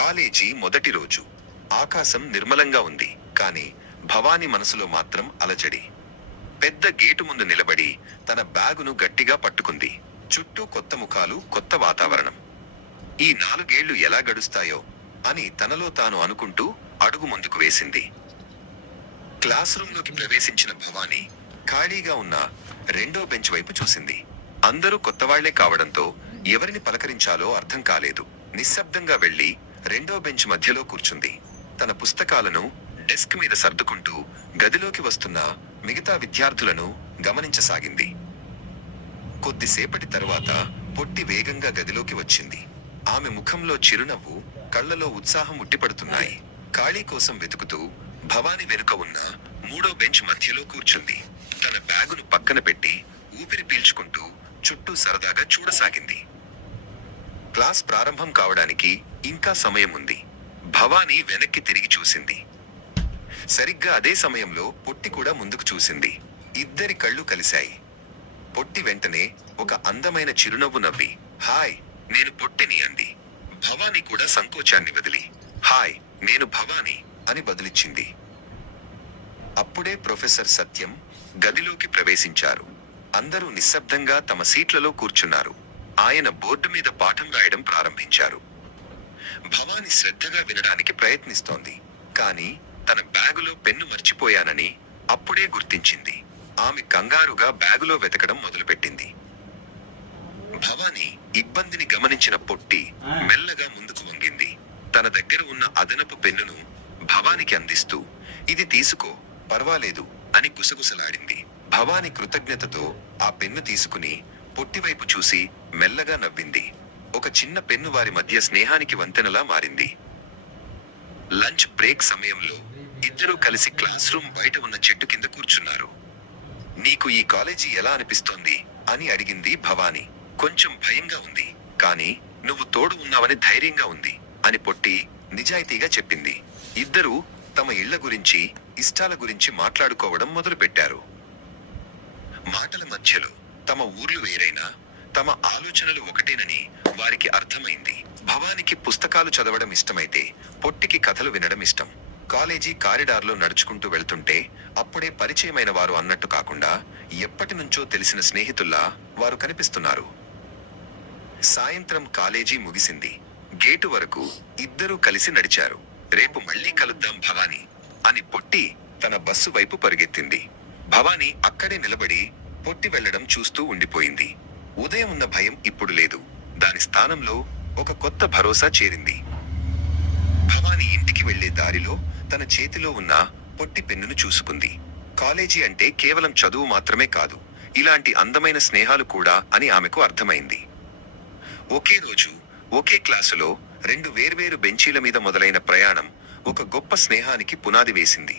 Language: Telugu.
కాలేజీ మొదటి రోజు. ఆకాశం నిర్మలంగా ఉంది. కాని భవాని మనసులో మాత్రం అలజడి. పెద్ద గేటు ముందు నిలబడి తన బ్యాగును గట్టిగా పట్టుకుంది. చుట్టూ కొత్త ముఖాలు, కొత్త వాతావరణం. ఈ 4 ఏళ్లు ఎలా గడుస్తాయో అని తనలో తాను అనుకుంటూ అడుగు ముందుకు వేసింది. క్లాస్ రూంలోకి ప్రవేశించిన భవాని ఖాళీగా ఉన్న రెండో బెంచ్ వైపు చూసింది. అందరూ కొత్తవాళ్లే కావడంతో ఎవరిని పలకరించాలో అర్థం కాలేదు. నిశ్శబ్దంగా వెళ్లి రెండో బెంచ్ మధ్యలో కూర్చుంది. తన పుస్తకాలను డెస్క్ మీద సర్దుకుంటూ గదిలోకి వస్తున్న మిగతా విద్యార్థులను గమనించసాగింది. కొద్దిసేపటి తరువాత పొట్టి వేగంగా గదిలోకి వచ్చింది. ఆమె ముఖంలో చిరునవ్వు, కళ్లలో ఉత్సాహం ఉట్టిపడుతున్నాయి. ఖాళీ కోసం వెతుకుతూ భవాని వెనుక ఉన్న 3వ బెంచ్ మధ్యలో కూర్చుంది. తన బ్యాగును పక్కన పెట్టి ఊపిరి పీల్చుకుంటూ చుట్టూ సరదాగా చూడసాగింది. క్లాస్ ప్రారంభం కావడానికి ఇంకా సమయం ఉంది. భవాని వెనక్కి తిరిగి చూసింది. సరిగ్గా అదే సమయంలో పొట్టి కూడా ముందుకు చూసింది. ఇద్దరి కళ్ళు కలిశాయి. పొట్టి వెంటనే ఒక అందమైన చిరునవ్వు నవ్వి, "హాయ్, నేను పొట్టిని" అంది. భవాని కూడా సంకోచాన్ని వదిలి, "హాయ్, నేను భవాని" అని బదులిచ్చింది. అప్పుడే ప్రొఫెసర్ సత్యం గదిలోకి ప్రవేశించారు. అందరూ నిశ్శబ్దంగా తమ సీట్లలో కూర్చున్నారు. ఆయన బోర్డు మీద పాఠం రాయడం ప్రారంభించారు. భవాని శ్రద్ధగా వినడానికి ప్రయత్నిస్తోంది. కాని తన బ్యాగులో పెన్ను మర్చిపోయానని అప్పుడే గుర్తించింది. ఆమె కంగారుగా బ్యాగులో వెతకడం మొదలుపెట్టింది. భవాని ఇబ్బందిని గమనించిన పొట్టి మెల్లగా ముందుకు వంగింది. తన దగ్గర ఉన్న అదనపు పెన్నును భవానికి అందిస్తూ, "ఇది తీసుకో, పర్వాలేదు" అని గుసగుసలాడింది. భవాని కృతజ్ఞతతో ఆ పెన్ను తీసుకుని పొట్టివైపు చూసి మెల్లగా నవ్వింది. ఒక చిన్న పెన్ను వారి మధ్య స్నేహానికి వంతెనలా మారింది. లంచ్ బ్రేక్ సమయంలో ఇద్దరూ కలిసి క్లాస్ రూమ్ బయట ఉన్న చెట్టు కింద కూర్చున్నారు. "నీకు ఈ కాలేజీ ఎలా అనిపిస్తోంది?" అని అడిగింది భవాని. "కొంచెం భయంగా ఉంది, కానీ నువ్వు తోడు ఉన్నావని ధైర్యంగా ఉంది" అని పొట్టి నిజాయితీగా చెప్పింది. ఇద్దరూ తమ ఇళ్ల గురించి, ఇష్టాల గురించి మాట్లాడుకోవడం మొదలుపెట్టారు. మాటల మధ్యలో తమ ఊర్లు వేరైనా తమ ఆలోచనలు ఒకటేనని వారికి అర్థమైంది. భవానికి పుస్తకాలు చదవడం ఇష్టమైతే పొట్టికి కథలు వినడం ఇష్టం. కాలేజీ కారిడార్లో నడుచుకుంటూ వెళ్తుంటే అప్పుడే పరిచయమైన వారు అన్నట్టు కాకుండా ఎప్పటినుంచో తెలిసిన స్నేహితుల్లా వారు కనిపిస్తున్నారు. సాయంత్రం కాలేజీ ముగిసింది. గేటు వరకు ఇద్దరూ కలిసి నడిచారు. "రేపు మళ్ళీ కలుద్దాం భవాని" అని పొట్టి తన బస్సు వైపు పరుగెత్తింది. భవాని అక్కడే నిలబడి పొట్టి వెళ్లడం చూస్తూ ఉండిపోయింది. ఉదయం ఉన్న భయం ఇప్పుడు లేదు. దాని స్థానంలో ఒక కొత్త భరోసా చేరింది. భవాని ఇంటికి వెళ్లే దారిలో తన చేతిలో ఉన్న పొట్టి పెన్నును చూసుకుంది. కాలేజీ అంటే కేవలం చదువు మాత్రమే కాదు, ఇలాంటి అందమైన స్నేహాలు కూడా అని ఆమెకు అర్థమైంది. ఒకే రోజు, ఒకే క్లాసులో 2 వేర్వేరు బెంచీల మీద మొదలైన ప్రయాణం ఒక గొప్ప స్నేహానికి పునాది వేసింది.